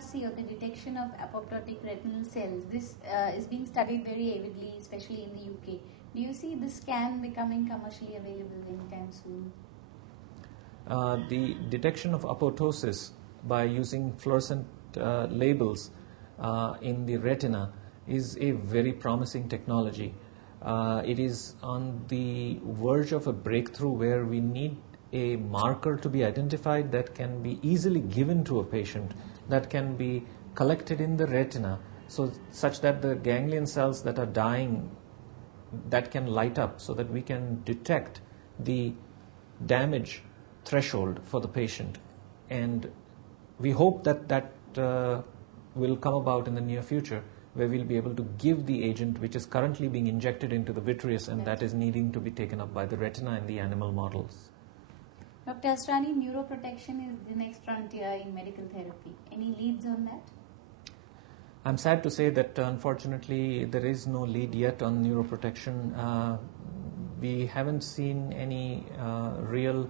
DRC, or the detection of apoptotic retinal cells, this is being studied very avidly, especially in the UK. Do you see this scan becoming commercially available anytime soon? The detection of apoptosis by using fluorescent labels in the retina is a very promising technology. It is on the verge of a breakthrough where we need a marker to be identified that can be easily given to a patient, that can be collected in the retina, such that the ganglion cells that are dying, that can light up, so that we can detect the damage threshold for the patient. And we hope that will come about in the near future, where we'll be able to give the agent which is currently being injected into the vitreous, and that is needing to be taken up by the retina in the animal models. Dr. Asrani, neuroprotection is the next frontier in medical therapy. Any leads on that? I'm sad to say that unfortunately there is no lead yet on neuroprotection. We haven't seen any real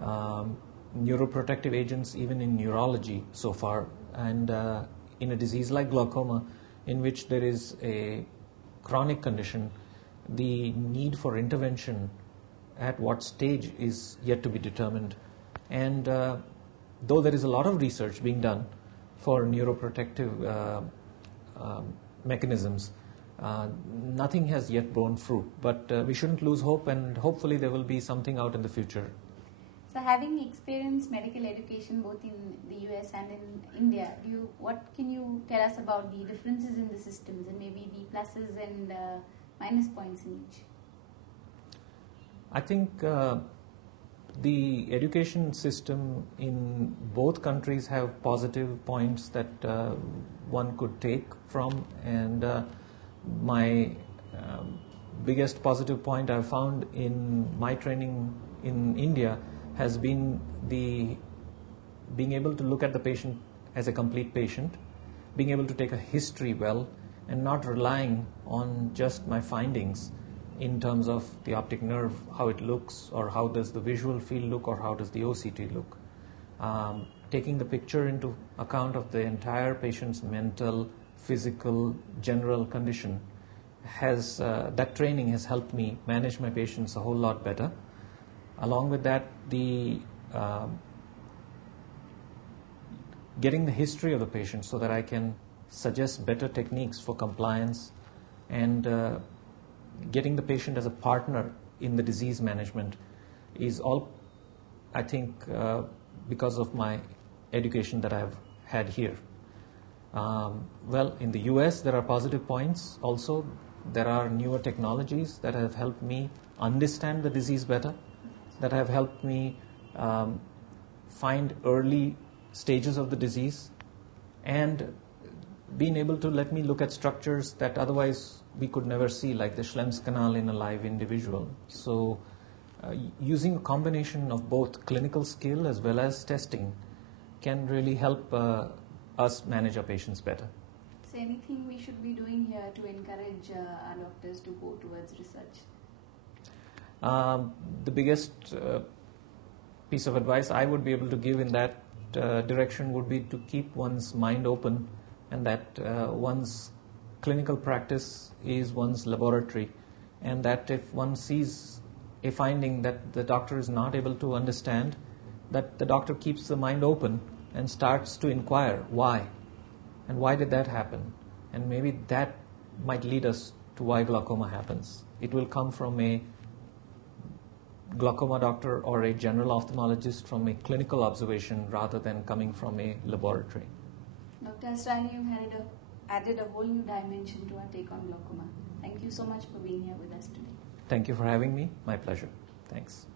neuroprotective agents even in neurology so far, and in a disease like glaucoma, in which there is a chronic condition, the need for intervention at what stage is yet to be determined. And though there is a lot of research being done for neuroprotective mechanisms, nothing has yet borne fruit. But we shouldn't lose hope, and hopefully there will be something out in the future. So, having experienced medical education both in the US and in India, what can you tell us about the differences in the systems and maybe the pluses and minus points in each? I think the education system in both countries have positive points that one could take from, and my biggest positive point I've found in my training in India has been being able to look at the patient as a complete patient, being able to take a history well, and not relying on just my findings in terms of the optic nerve, how it looks, or how does the visual field look, or how does the OCT look. Taking the picture into account of the entire patient's mental, physical, general condition has, that training has helped me manage my patients a whole lot better. Along with that, getting the history of the patient so that I can suggest better techniques for compliance, and getting the patient as a partner in the disease management is all, I think, because of my education that I've had here. Well, in the US there are positive points also. There are newer technologies that have helped me understand the disease better, that have helped me find early stages of the disease, and being able to let me look at structures that otherwise we could never see, like the Schlemm's canal in a live individual. So using a combination of both clinical skill as well as testing can really help us manage our patients better. So anything we should be doing here to encourage our doctors to go towards research? The biggest piece of advice I would be able to give in that direction would be to keep one's mind open, and that one's clinical practice is one's laboratory, and that if one sees a finding that the doctor is not able to understand, that the doctor keeps the mind open and starts to inquire why, and why did that happen, and maybe that might lead us to why glaucoma happens. It will come from a glaucoma doctor or a general ophthalmologist from a clinical observation rather than coming from a laboratory. Dr. Asrani, you added a whole new dimension to our take on glaucoma. Thank you so much for being here with us today. Thank you for having me. My pleasure. Thanks.